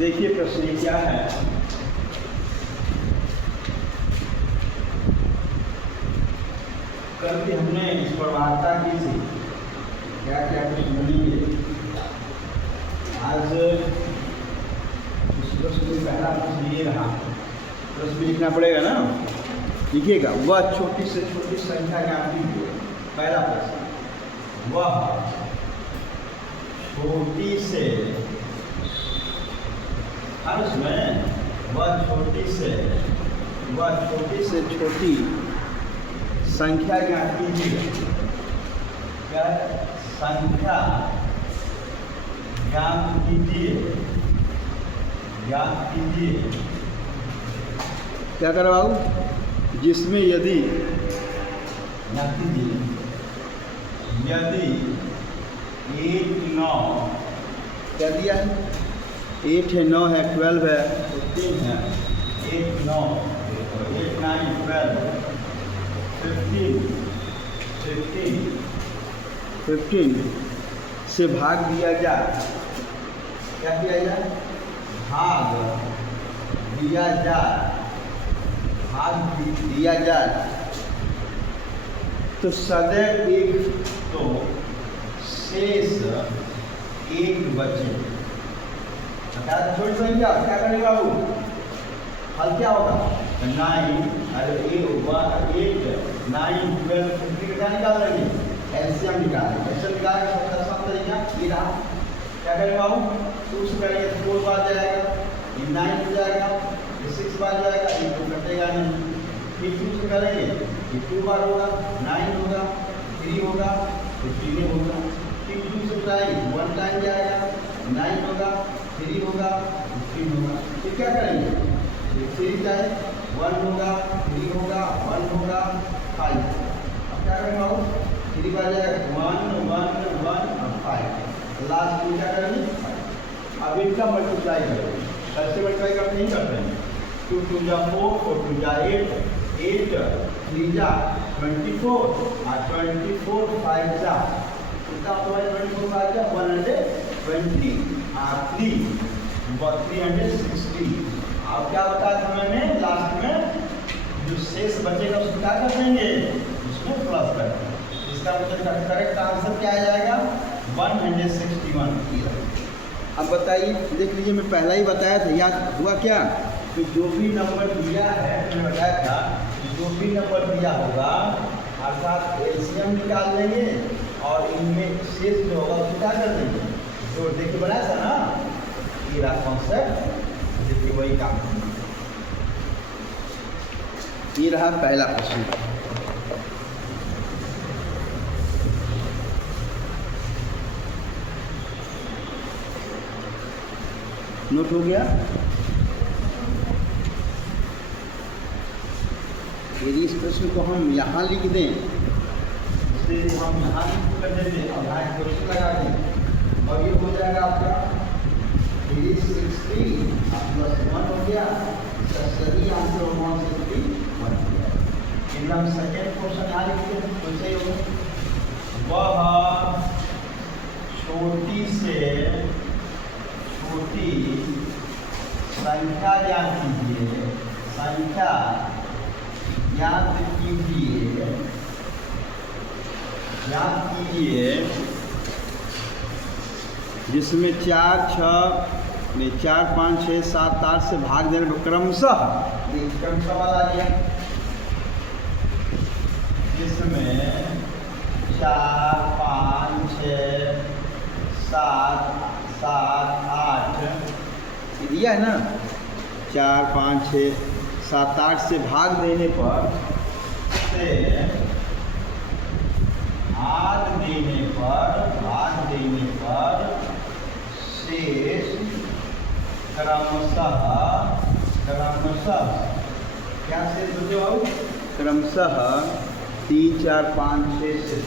देखिए प्रश्न क्या है। कल भी हमने इस पर वार्ता की थी, क्या क्या कुछ मिलेंगे। आज इस प्रश्न में पहला प्रश्न ये रहा, प्रश्न लिखना पड़ेगा ना, लिखिएगा। वह छोटी से छोटी संख्या ज्ञात कीजिए। पहला प्रश्न, वह छोटी से, हर उसमें वह छोटी से छोटी संख्या ज्ञात कीजिए। क्या संख्या ज्ञात कीजिए, क्या करो बाबू, जिसमें यदि यदि 8 9, क्या दिया है, 8 है, 9 है, 12 है, 15 है, 8 9, 8 9 12, 15 से भाग दिया जाए। क्या किया जाए, भाग दिया जाए, तो सदैव एक, तो शेष एक बचे। छोटी संख्या क्या करेगा बाबू, हल क्या होगा, 9 अरे 8 9 12 15 का निकाल लेंगे, एलसीएम निकालेंगे। एलसीएम निकालने का सबसे आसान तरीका ये रहा। क्या करेंगे बाबू, 2 से करेंगे 4 बार जाएगा, ये 9 हो जाएगा, ये 6 बार जाएगा, ये तो कटेगा नहीं। फिर 2 से करेंगे, ये 2 बार होगा, 9 होगा, 3 होगा, 15 होगा। फिर 2 से उठाएंगे, 1 टाइम जाएगा, 9 होगा, 3 होगा, 15 होगा। फिर क्या करेंगे, 3 टाइम 1 होगा, 3 होगा, 1 होगा, 5। अब क्या करेंगे बाबू, 3 बार जाएगा, 1 1 1 और 5, लास्ट में क्या करेंगे, 5। अब इनका मल्टीप्लाई करेंगे, कैसे मल्टीप्लाई करते नहीं करते हैं, 2 2 जा 4, 4 2 जा 8, 8 3 जा 24 और 24 5 जा कितना होता है, 24 5 जा 120 और 360। अब क्या बताया था मैंने, लास्ट में जो शेष बचेगा उसको क्या कर देंगे, उसमें प्लस कर देंगे। इसका मतलब करेक्ट आंसर क्या आ जाएगा, 161। अब बताइए, देख लीजिए, मैं पहला ही बताया था, याद हुआ क्या, तो जो भी नंबर दिया है, मैंने बताया था जो भी नंबर दिया होगा अर्थात एलसीएम निकाल लेंगे और इनमें शेष जो होगा उसको क्या कर देंगे, तो देखिए बनाया था ना, ये रहा कॉन्सेप्ट। देखिए वही काम, ये रहा पहला प्रश्न। नोट हो गया। यदि इस प्रश्न को हम यहाँ लिख दें, इसलिए हम यहाँ कर देंगे और यहाँ क्वेश्चन लगा दें, और ये हो जाएगा आपका 360 प्लस 1 हो गया। इसका सही आंसर 161 हो गया। यदि हम सेकेंड क्वेश्चन यहाँ लिखते हैं तो सही होगा, वह छोटी से छोटी संख्या ज्ञात कीजिए, संख्या ज्ञात कीजिए जिसमें 4 6 में 4 5 6 7 8 से भाग देने पर क्रमशः, क्रमशः वाला आ गया, जिसमें 4 5 6 7 7 8 दिया है ना, 4 5 6 7 8 से भाग देने पर शेष क्रमशः क्या शेष होते हो, क्रमशः 3 4 5 6 से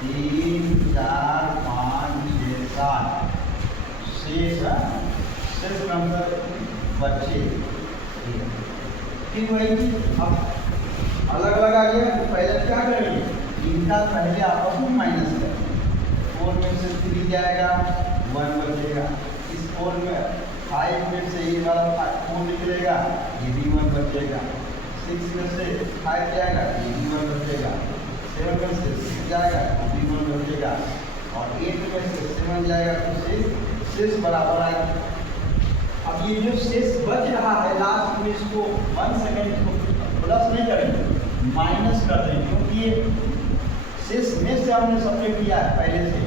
3 4 5 6 7 शेष क्रमशः बचे। ठीक है, अब अलग अलग आ गया, तो पहले क्या करेंगे, इनका पहले आपस में माइनस करेंगे, 4 में से 3 जाएगा, 1 बचेगा, इस 4 में 5 में से ये वाला 4 निकलेगा, ये भी 1 बचेगा। 6 में से 5 जाएगा, ये भी 1 बचेगा। 7 में से 6 जाएगा, ये भी 1 बचेगा। और 8 में से 7 जाएगा तो 6 बराबर आएगा। अब ये जो शेष बच रहा है लास्ट में, इसको 1 सेकेंड को प्लस नहीं करेंगे, माइनस कर देंगे, क्योंकि ये शेष में से हमने सब्जेक्ट किया है पहले से।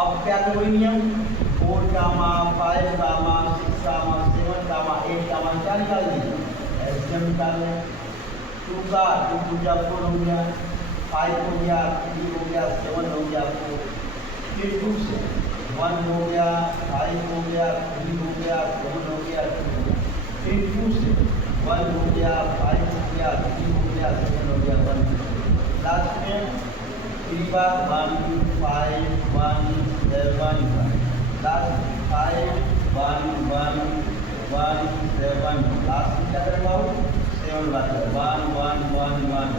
अब क्या करोगे नियम, 4 कामा 5 कामा 6 कामा 7 कामा 8 कामा क्या निकाल दीजिए, एलसीएम निकाल लें। 2 का 2 4 हो गया, 5 हो गया, 3 हो गया, 7 हो गया, 4 फिर 2 से 1 हो गया, 5 हो गया, 3 हो गया, 7 हो गया, 2 हो गया, फिर 2 से 1 हो गया, 5 हो गया, 3 हो गया, 7 हो गया, 1 लास्ट में 3 बार 1 5 1 7 लास्ट 5 1 1 1 7 लास्ट में क्या करेंगे बाबू, 7 बार 1 1 1 1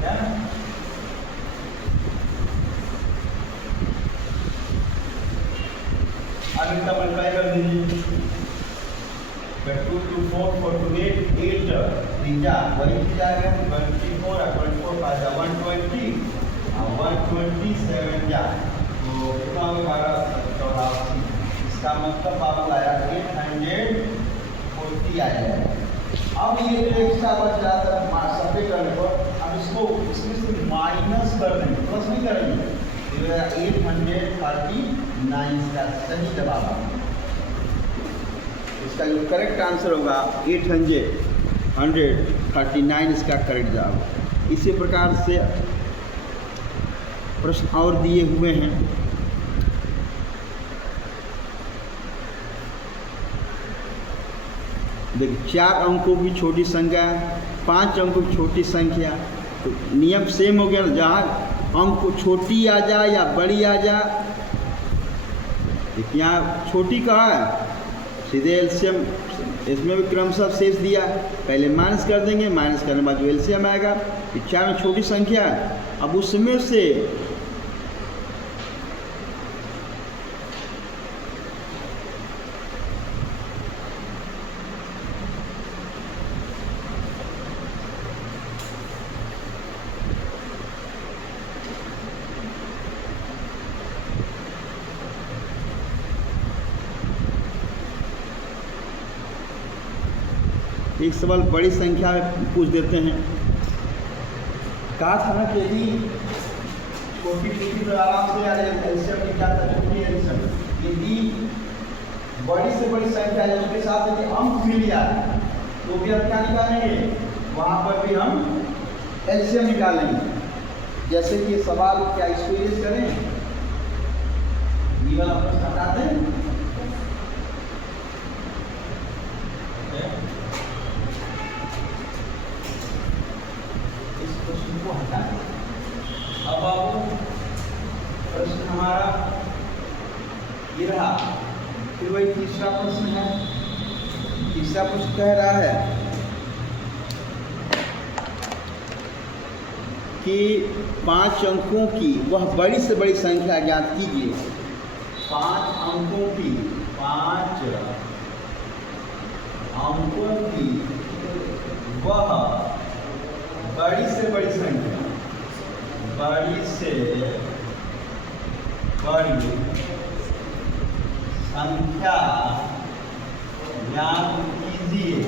क्या अब इनका मल्टीप्लाई कर दीजिए। 2 2 4 4 2 8 8 3 वही चीज आएगा, 24 और 24 5 120 और 127 जा तो कितना होगा 1284। इसका मतलब बाबू आया 840 आ जाएगा। अब ये जो एक्स्ट्रा बच रहा था सब्जेक्ट करने पर, अब इसको इसमें से माइनस कर देंगे, प्लस नहीं करेंगे। 839 का सही जवाब है। इसका जो करेक्ट आंसर होगा 839 इसका करेक्ट जवाब। इसी प्रकार से प्रश्न और दिए हुए हैं। देखिए 4 अंकों की छोटी संख्या, 5 अंकों की छोटी संख्या, तो नियम सेम हो गया, जहाँ अंक छोटी आ जाए या बड़ी आ जाए। यहाँ छोटी कहाँ है, सीधे एलसीएम, इसमें भी क्रमशः शेष दिया, पहले माइनस कर देंगे, माइनस करने के बाद जो एलसीएम आएगा, 4 में छोटी संख्या है। अब उसमें से एक सवाल बड़ी संख्या में पूछ देते हैं। कहा था ना कि यदि छोटी छोटी तो आराम से आ जाए, एलसीएम निकालता छोटी एलसीएम, यदि बड़ी से बड़ी संख्या है उसके साथ यदि अंक मिल जाए तो भी हम क्या निकालेंगे, वहाँ पर भी हम एलसीएम निकालेंगे। जैसे कि सवाल क्या इसको यूज करें, ये वाला प्रश्न हटा दें, को हटा दें। अब आपको प्रश्न हमारा ये रहा, फिर वही तीसरा प्रश्न है। तीसरा प्रश्न कह रहा है कि 5 अंकों की वह बड़ी से बड़ी संख्या ज्ञात कीजिए। 5 अंकों की 5 अंकों की वह बड़ी से बड़ी संख्या, बड़ी से बड़ी संख्या ज्ञात कीजिए,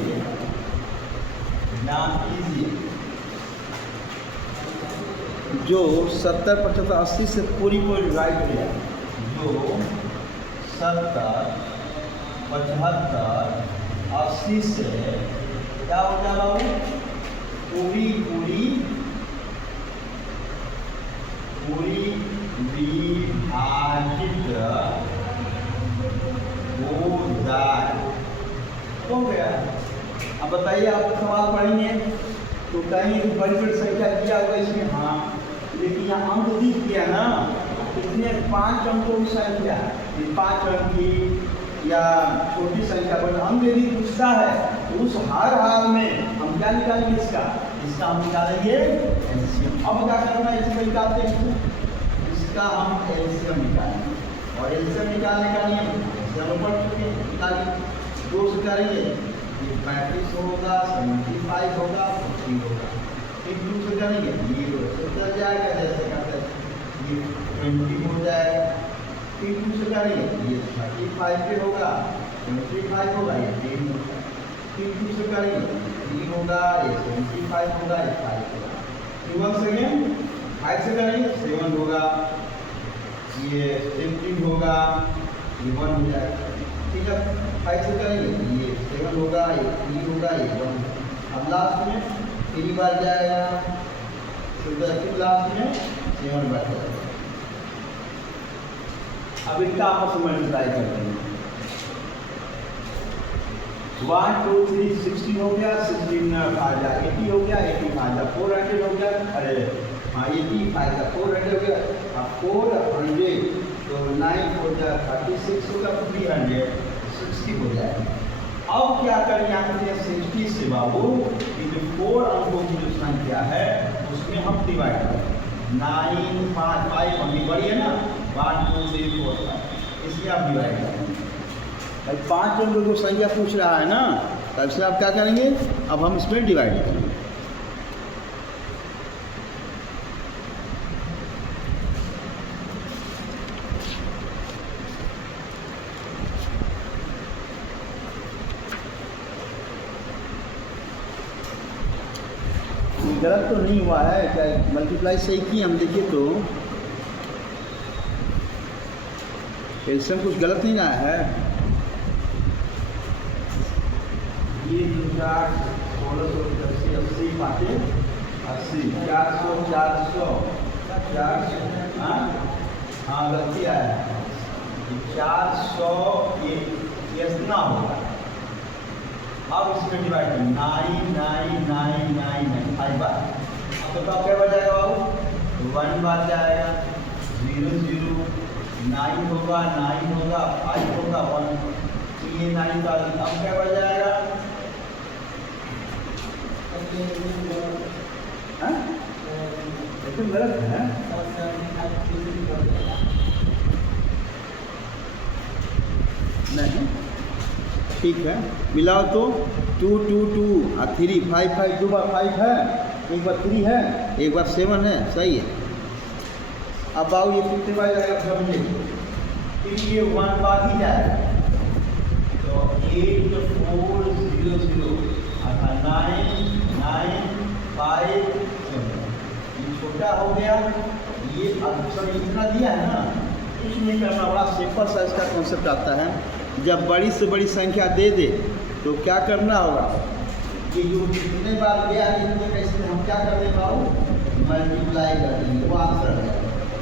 ज्ञात कीजिए जो 70 75 80 से पूरी डिवाइड हो जाए, जो 70 75 80 से क्या हो जाएगा, पूरी पूरी पूरी विभाजित हो जाए हो गया। अब बताइए, आप सवाल पढ़ेंगे तो कहीं बड़ी बड़ी संख्या दिया होगा इसमें, हाँ, लेकिन यहाँ अंक दिख गया ना, इसलिए 5 अंकों की संख्या, 5 अंक की या छोटी संख्या पर अंक यदि पूछता है तो उस हर हाल में हम क्या निकालेंगे, इसका हम निकालेंगे एलसीएम। अब क्या करना है, इसका निकालते हैं, इसका हम एलसीएम निकालेंगे। और एलसीएम निकालने का नियम हम पढ़ चुके हैं, निकालिए। 2 से करेंगे 35 होगा, 75 होगा, 40 होगा। फिर 2 से करेंगे ये 2 से चल जाएगा, जैसे करते हैं ये 20 हो जाएगा। फिर 2 से करेंगे ये 35 पे होगा, 25 होगा, ये 10 होगा। फिर 2 से करेंगे 3 होगा, ये 75 होगा, ये 5 होगा। फिर 1 सेकेंड 5 से करेंगे 7 होगा, ये 15 होगा, ये 1 हो जाएगा। ठीक है, 5 से करेंगे ये 7 होगा, ये 3 होगा, ये 1। अब लास्ट में 3 बार जाएगा, फिर लास्ट में 7 बार जाएगा। अब इनका आपस में मल्टीप्लाई करते हैं। 1 2 3 16 हो गया, 16 5 80 हो गया, 80 5 400 हो गया। अरे हाँ, 80 5 400 हो गया। अब 400 तो 9 हो गया, 36 होगा, 360 हो जाएगा। अब क्या करें, यहाँ करते हैं 60 से बाबू ये जो 4 अंकों की जो संख्या है उसमें हम डिवाइड करें। 9 5 5 अभी बड़ी है ना, 1 2 3 4 5, इसमें आप डिवाइड करेंगे। भाई 5 अंकों की संख्या पूछ रहा है ना, तब से आप क्या करेंगे, अब हम इसमें डिवाइड करेंगे। गलत तो नहीं हुआ है क्या, मल्टीप्लाई सही की हम देखिए तो एलसीएम कुछ गलत नहीं आया है। ये 4 16 80 80 400 400 हाँ गलती आया है। 400 ये इतना होगा। अब इसमें डिवाइड करें 9 बार। अब तो क्या बच जाएगा बाबू, 1 बार जाएगा, 0 0 9 होगा, 9 होगा, 5 होगा, 1 ये 9 का। अब क्या बच जाएगा, एकदम गलत है। नहीं ठीक है, मिलाओ तो 2 2 2 और 3 5 5 2 बार 5 है, एक बार 3 है, एक बार 7 है, सही है। अब आओ ये कितने बार जाएगा समझिए, फिर ये 1 बार ही जाएगा, तो 8 4 0 0 अर्थात 9 9 5 7। ये छोटा हो गया, ये अक्षर इतना दिया है ना, कुछ नहीं करना, बड़ा सिंपल सा इसका कॉन्सेप्ट आता है। जब बड़ी से बड़ी संख्या दे दे तो क्या करना होगा, कि जो जितने बार गया इतने कैसे हम क्या कर दें बाबू, मल्टीप्लाई कर देंगे, वो आंसर है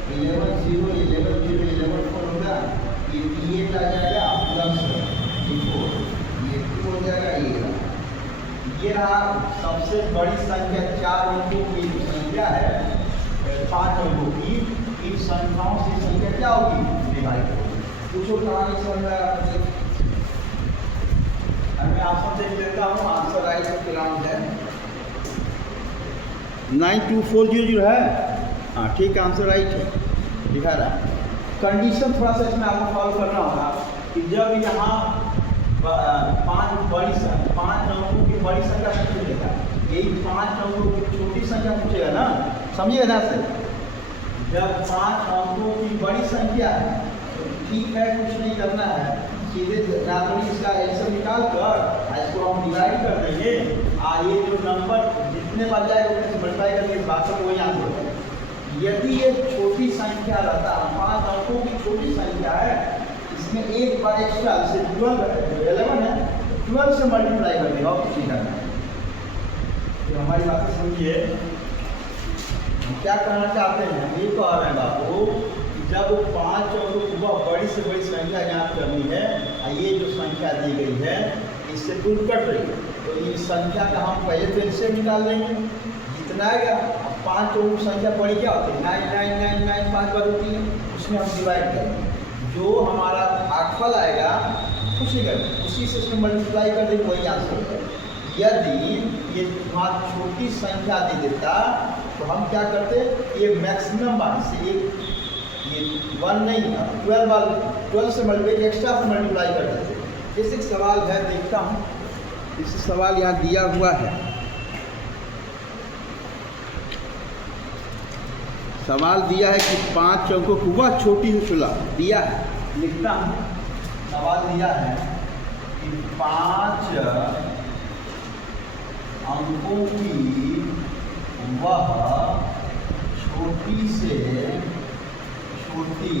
11 0 11 0 11 4 होगा, ये आ जाएगा प्लस ये 4, ये 2 हो जाएगा, ये रहा सबसे बड़ी संख्या। 4 अंकों की संख्या है, 5 अंकों की, इन संख्याओं से संख्या क्या होगी, डिवाइड होगी। पूछो कहानी समझ में आया, मैं आंसर देख लेता हूँ। आंसर राइट है, है 92400 है, हाँ ठीक है, आंसर राइट है, दिखा रहा है। कंडीशन थोड़ा सा इसमें आपको फॉलो करना होगा कि जब यहाँ 5 अंकों की बड़ी संख्या पूछेगा, यही 5 अंकों की छोटी संख्या पूछेगा ना, समझिएगा ना से। जब 5 अंकों की बड़ी संख्या है तो ठीक है, कुछ नहीं करना है, सीधे नागरिक इसका एल्सियम निकाल कर इसको हम डिवाइड कर देंगे। ये जो नंबर जितने बार जाएगा उतने मल्टीप्लाई करके बात को वही आंसर होगा। यदि ये छोटी संख्या रहता, 5 अंकों की छोटी संख्या है, इसमें एक बार एक्स्ट्रा जैसे 11 है, 12 से मल्टीप्लाई कर देगा, और कुछ नहीं करना है। तो हमारी बातें समझिए, हम क्या कहना चाहते हैं, ये कह रहे हैं बाबू, जब 5 अंकों बड़ी से बड़ी संख्या ज्ञात करनी है, ये जो संख्या दी गई है इससे दूर कट रही है, तो इस संख्या का हम पहले तो इससे निकाल लेंगे जितना आएगा। 5 अंकों संख्या बड़ी क्या होती है, 9999 5 बार होती है, उसमें हम डिवाइड करेंगे, जो हमारा भागफल आएगा उसी से इसमें मल्टीप्लाई कर देंगे, वही आंसर होगा। यदि ये वहाँ छोटी संख्या दे देता तो हम क्या करते, ये मैक्सिमम मान से एक ये 1 नहीं, 12 से मल्टीप्लाई एक्स्ट्रा से मल्टीप्लाई कर देते। जैसे सवाल है, देखता हूँ, इस सवाल यहाँ दिया हुआ है। सवाल दिया है कि 5 अंकों की वह छोटी सी सुलह दिया है, लिखता हूँ। सवाल दिया है कि 5 अंकों की वह छोटी से छोटी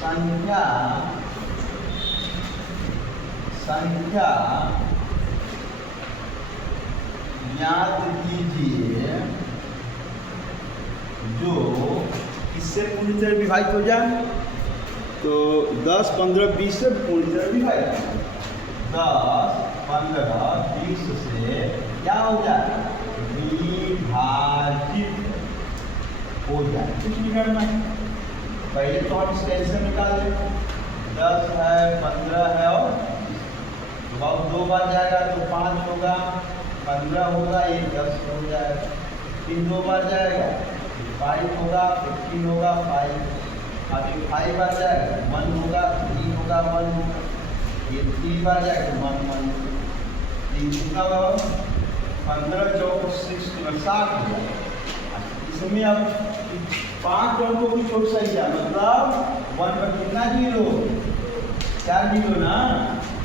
संख्या ज्ञात कीजिए जो इससे पूरी तरह विभाजित हो जाए। तो 10, 15, 20 से पूरी तरह विभाजित, 10, 15, 20 से क्या हो जाए, विभाजित हो जाए। कुछ नहीं करना है, पहले तो हम इसका एल्सियम निकाल लें। 10 है, 15 है और अब 2 बार जाएगा तो 5 होगा, 15 होगा, ये 10 हो जाएगा। फिर 2 बार जाएगा 5 होगा, 15 होगा, 5। अभी 5 बार जाएगा 1 होगा, 3 होगा, 1 होगा। ये 3 बार जाएगा तो 1 होगा। कितना होगा, 15 चौक 60 हो जाएगा। इसमें अब 5 अंकों की छोटी संख्या, मतलब 1 पर कितना 0, 4 0 ना।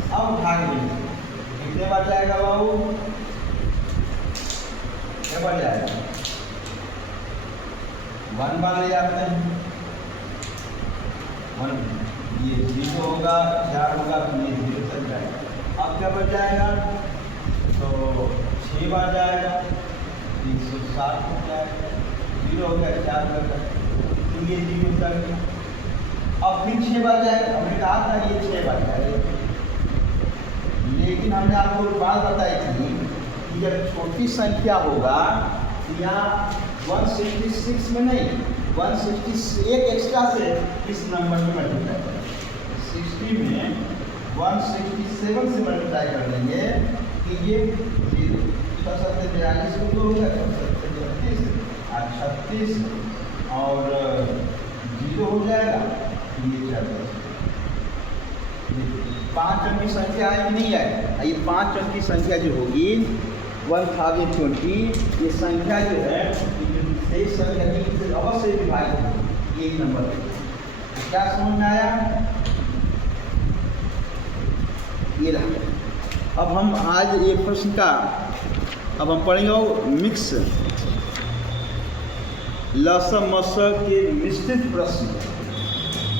अब भाग देंगे, कितने बार जाएगा बाबू, क्या बार जाएगा, 1 बार ले जाते हैं। 1 ये 0 होगा, 4 होगा, तो ये 0 तक जाएगा। अब क्या बच जाएगा, तो 6 बार जाएगा, 360 हो जाएगा। 0 हो गया, 4 हो गया, तो ये 0 तक। अब फिर 6 बार जाएगा, हमने कहा था ये 6 बार जाएगा, लेकिन हमने आपको एक बात बताई थी कि जब छोटी संख्या होगा तो यहाँ 166 में नहीं, 161 एक्स्ट्रा से इस नंबर में मल्टीप्लाई करेंगे। 60 में 167 से मल्टीप्लाई कर देंगे कि ये 0, 42 को 2 हो गया, 36 और 0 हो जाएगा, ये 4। 5 अंक की संख्या है कि नहीं है, ये 5 अंक की संख्या जो होगी 1020, ये संख्या जो है सही संख्या की अवश्य विभाजित होगी, एक नंबर। क्या समझ में आया, ये रहा। अब हम आज एक प्रश्न का अब हम पढ़ेंगे मिक्स लसमस के मिश्रित प्रश्न,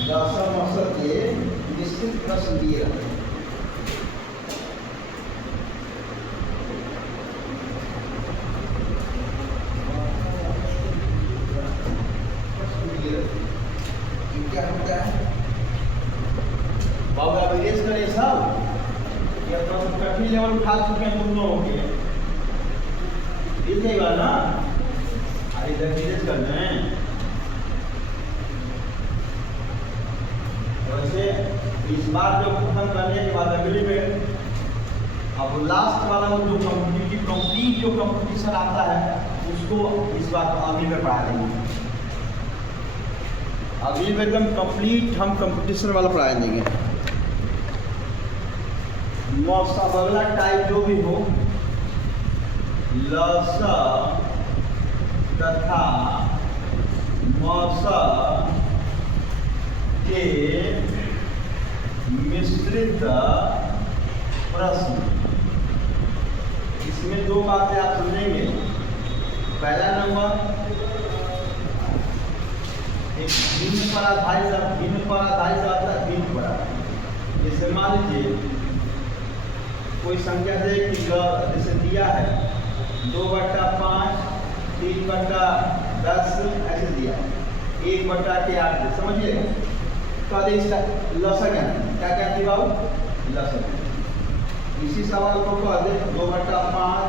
लसमस के मिश्रित प्रश्न दिए रहते हैं। क्या होता है बाबू, आप रेस करें सब, ये प्रश्न कठिन लेवल उठा चुके हैं तुम लोगों के, इतनी बार ना इधर रेस कर रहे हैं। वैसे इस बार जो खत्म करने के बाद अगली में अब लास्ट वाला वो जो कंप्लीट जो कंपटीशन आता है उसको इस बार अगली में पढ़ा देंगे। अगली में एकदम कंप्लीट हम कंपटीशन वाला पढ़ा देंगे। मौसम अगला टाइप जो भी हो, लस तथा मौसम के मिश्रित प्रश्न। इसमें 2 बातें आप सुनेंगे। पहला नंबर, एक भिन्न पर आधारित आता है, भिन्न पर आधारित। जैसे मान लीजिए कोई संख्या दे कि जैसे दिया है 2/5, 3/10 ऐसे दिया है, 1/8 समझिए। तो इसका लसक है, क्या क्या थी बाबू, लसक। इसी सवाल को कह दे 2/5,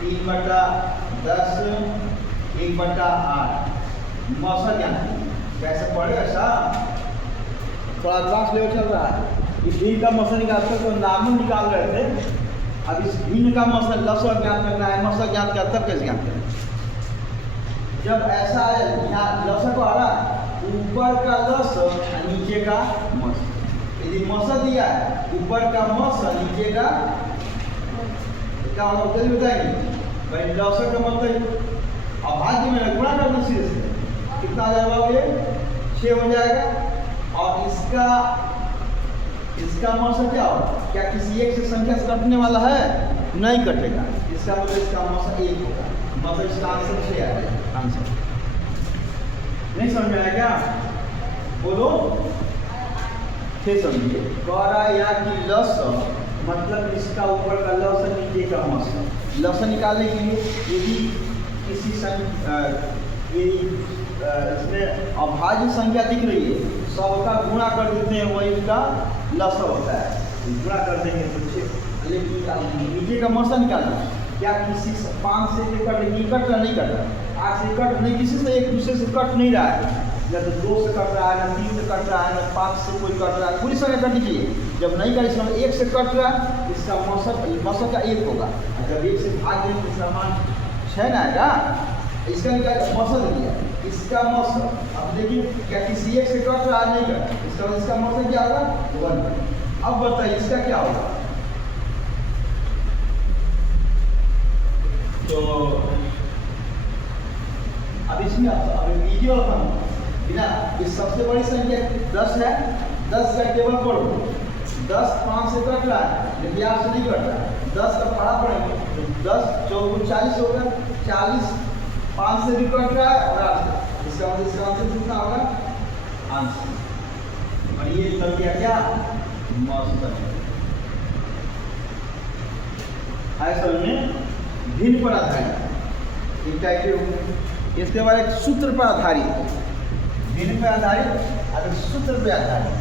3/10, 1/8 मौसम क्या है, कैसे पढ़ेगा साहब, थोड़ा एडवांस लेवल चल रहा है। इस भिन्न का मौसम निकालते तो नॉर्मल निकाल रहे थे, अब इस भिन्न का मौसम लसक ज्ञात करना है, मौसम ज्ञात करता कैसे ज्ञात करें। जब ऐसा है यहाँ लसक आ रहा ऊपर का लस और नीचे का मस। यदि मस दिया है ऊपर का मस और नीचे का क्या मतलब जल्दी बताएंगे भाई। लस का मतलब अभाज्य में गुणा करना सीधे से कितना आ जाएगा, ये 6 हो जाएगा। और इसका मौसम क्या होगा, क्या किसी एक से संख्या से कटने वाला है, नहीं कटेगा। इसका मतलब इसका मौसम 1 होगा, मतलब इसका आंसर 6 आएगा। आंसर नहीं समझ में आया क्या, बोलो फिर समझिए। कह रहा या कि लस मतलब इसका ऊपर का लस नीचे का मौसम। लस निकालने के लिए यदि किसी इसमें अभाज्य संख्या दिख रही है, सबका गुणा कर देते हैं, वही का लस होता है। गुणा कर देंगे तो लेकिन नीचे का मौसम निकालना, क्या किसी 5 से कट नहीं कट रहा, नहीं कट रहा, 8 से कट नहीं, किसी से एक दूसरे से कट नहीं रहा है, या तो 2 से कट रहा है, ना 3 से कट रहा है, ना 5 से कोई कट रहा है, पूरी संख्या कटनी चाहिए। जब नहीं कर इसका 1 से कट रहा है, इसका मौसम का 1 होगा। जब 1 से भाग देंगे इसका मान 6 ना आएगा। इसका क्या मौसम दिया, इसका मौसम अब देखिए क्या किसी एक से कट रहा नहीं कर, इसका मौसम क्या होगा 1। अब बताइए इसका क्या होगा, तो अब इसमें अब वीडियो बिना इस सबसे बड़ी संख्या 10 है, 10 का टेबल पढ़ो, 10 5 से कट रहा है लेकिन यहाँ से नहीं कट रहा है, 10 का पढ़ा पड़ेंगे तो 10 4 40 होगा, 40 5 से भी कट रहा है और 8 से, इसका आंसर कितना होगा आंसर। और ये निकल गया क्या मौसम है। समझ में भिन्न पर आधारित एक टाइप के, इसके बाद एक सूत्र पर आधारित, भिन्न पर आधारित और सूत्र पर आधारित।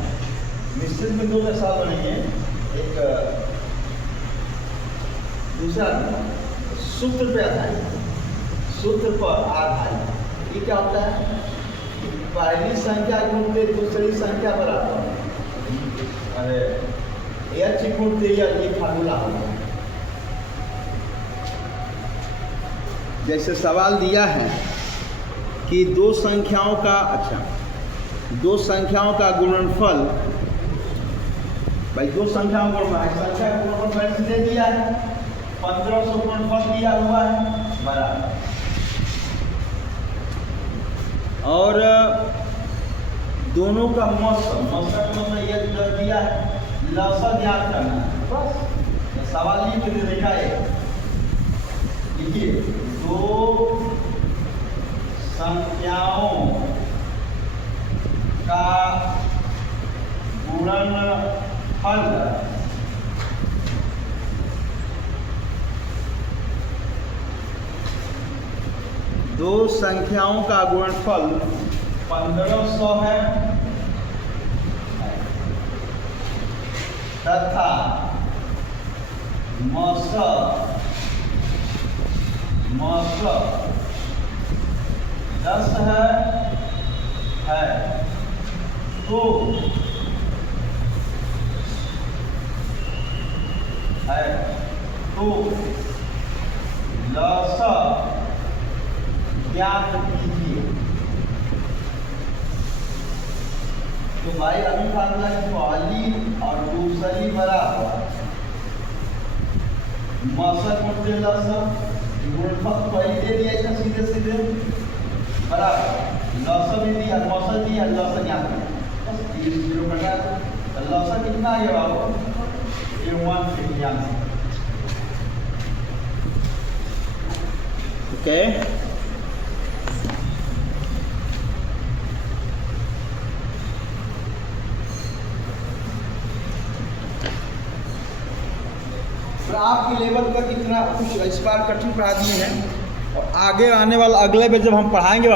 निश्चित में 2 सवाल बनेंगे, एक दूसरा सूत्र पर आधारित, सूत्र पर आधारित। ये क्या होता है, पहली संख्या गुणते दूसरी संख्या बराबर, अरे एच गुणते ये फार्मूला होगा। जैसे सवाल दिया है कि 2 संख्याओं का, अच्छा 2 संख्याओं का गुणनफल, भाई 2 संख्याओं का संख्या गुणनफल दे दिया है, 1500 गुणनफल दिया हुआ है बराबर, और दोनों का मौसम मतलब ये दिया है, लसा ज्ञात करना है। बस सवाल ये तो देखा है, देखिए 2 संख्याओं का गुणनफल 2 संख्याओं का गुणनफल 1500 है तथा मौसम 10 है तो लसा ज्ञात कीजिए। तो भाई अभी फार्मूला की पहली और दूसरी बराबर मौसम गुणते लसा, गुणनफल पहले दे दिया इसका सीधे सीधे बराबर लसा भी दिया, मौसम दिया, लसा ज्ञात किया, बस 0 कटा। तो लसा कितना आ गया बाबू, ये 150। ओके तो आपकी लेवल का कितना कुछ इस बार कठिन पढ़ा दिए हैं, और आगे आने वाला अगले में जब हम पढ़ाएंगे